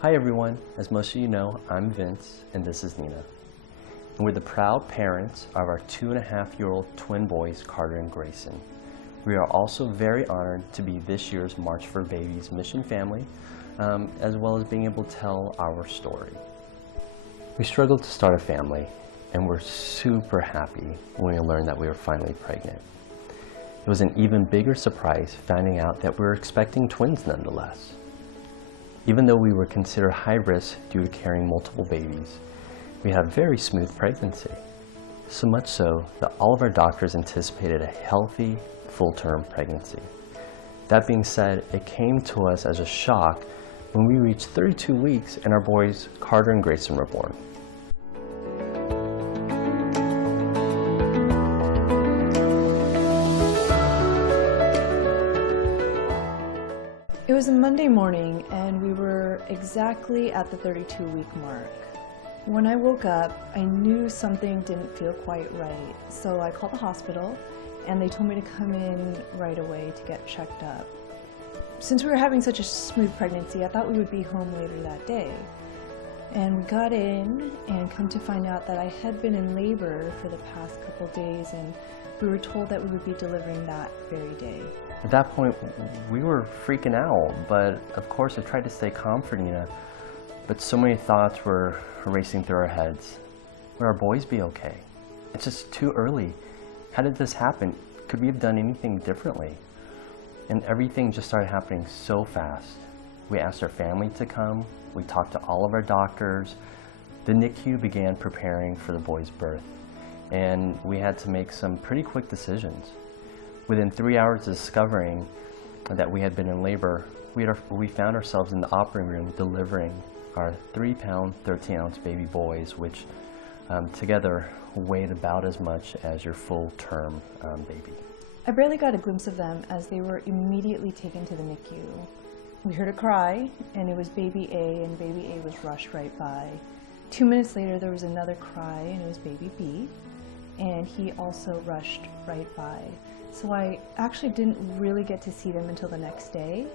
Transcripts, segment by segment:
Hi everyone, as most of you know, I'm Vince and this is Nina. And we're the proud parents of our 2.5-year-old twin boys, Carter and Grayson. We are also very honored to be this year's March for Babies mission family, as well as being able to tell our story. We struggled to start a family and we're super happy when we learned that we were finally pregnant. It was an even bigger surprise finding out that we were expecting twins nonetheless. Even though we were considered high risk due to carrying multiple babies, we had a very smooth pregnancy. So much so that all of our doctors anticipated a healthy, full-term pregnancy. That being said, it came to us as a shock when we reached 32 weeks and our boys, Carter and Grayson, were born. It was a Monday morning and we were exactly at the 32-week mark. When I woke up, I knew something didn't feel quite right, so I called the hospital and they told me to come in right away to get checked up. Since we were having such a smooth pregnancy, I thought we would be home later that day. And we got in and come to find out that I had been in labor for the past couple days and we were told that we would be delivering that very day. At that point, we were freaking out, but of course I tried to stay calm for Nina, but so many thoughts were racing through our heads. Would our boys be okay? It's just too early. How did this happen? Could we have done anything differently? And everything just started happening so fast. We asked our family to come, we talked to all of our doctors, the NICU began preparing for the boys' birth, and we had to make some pretty quick decisions. Within 3 hours of discovering that we had been in labor, we found ourselves in the operating room delivering our 3-pound, 13-ounce baby boys, which together weighed about as much as your full-term baby. I barely got a glimpse of them as they were immediately taken to the NICU. We heard a cry, and it was baby A, and baby A was rushed right by. 2 minutes later, there was another cry, and it was baby B, and he also rushed right by. So I actually didn't really get to see them until the next day,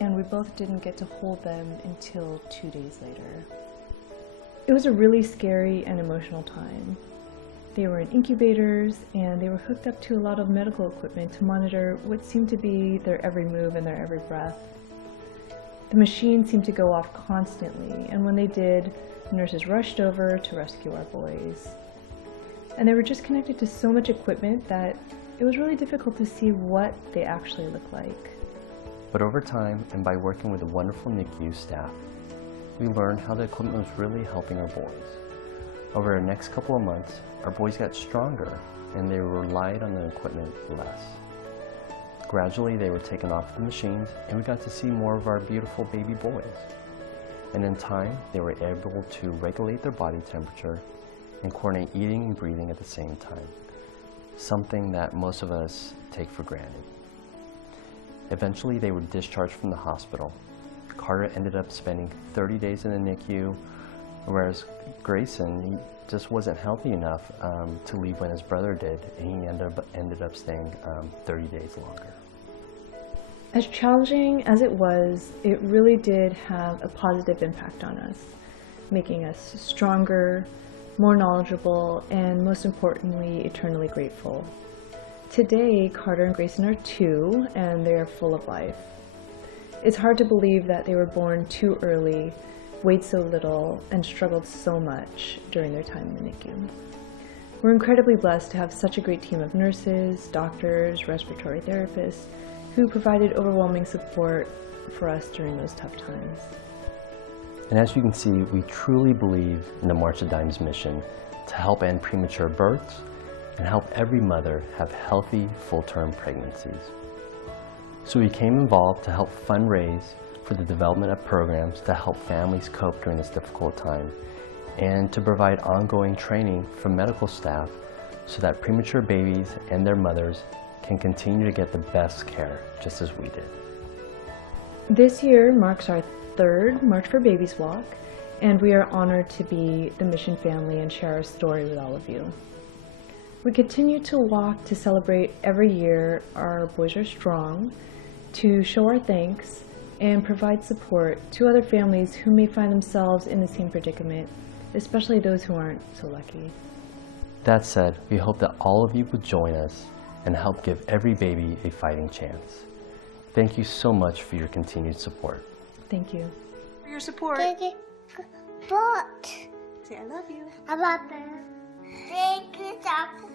and we both didn't get to hold them until 2 days later. It was a really scary and emotional time. They were in incubators, and they were hooked up to a lot of medical equipment to monitor what seemed to be their every move and their every breath. The machine seemed to go off constantly, and when they did, the nurses rushed over to rescue our boys. And they were just connected to so much equipment that it was really difficult to see what they actually looked like. But over time, and by working with the wonderful NICU staff, we learned how the equipment was really helping our boys. Over the next couple of months, our boys got stronger and they relied on the equipment less. Gradually, they were taken off the machines and we got to see more of our beautiful baby boys. And in time, they were able to regulate their body temperature and coordinate eating and breathing at the same time, something that most of us take for granted. Eventually, they were discharged from the hospital. Carter ended up spending 30 days in the NICU, whereas Grayson, he just wasn't healthy enough to leave when his brother did, and he ended up staying 30 days longer. As challenging as it was, it really did have a positive impact on us, making us stronger, more knowledgeable, and most importantly, eternally grateful. Today, Carter and Grayson are 2, and they are full of life. It's hard to believe that they were born too early, weighed so little, and struggled so much during their time in the NICU. We're incredibly blessed to have such a great team of nurses, doctors, respiratory therapists, who provided overwhelming support for us during those tough times. And as you can see, we truly believe in the March of Dimes mission to help end premature births and help every mother have healthy, full-term pregnancies. So we became involved to help fundraise for the development of programs to help families cope during this difficult time and to provide ongoing training for medical staff so that premature babies and their mothers can continue to get the best care, just as we did. This year marks our 3rd March for Babies walk, and we are honored to be the mission family and share our story with all of you. We continue to walk to celebrate every year our boys are strong, to show our thanks, and provide support to other families who may find themselves in the same predicament, especially those who aren't so lucky. That said, we hope that all of you will join us and help give every baby a fighting chance. Thank you so much for your continued support. Thank you. For your support. Thank you. But Say I love you. I love you. Thank you, Dr.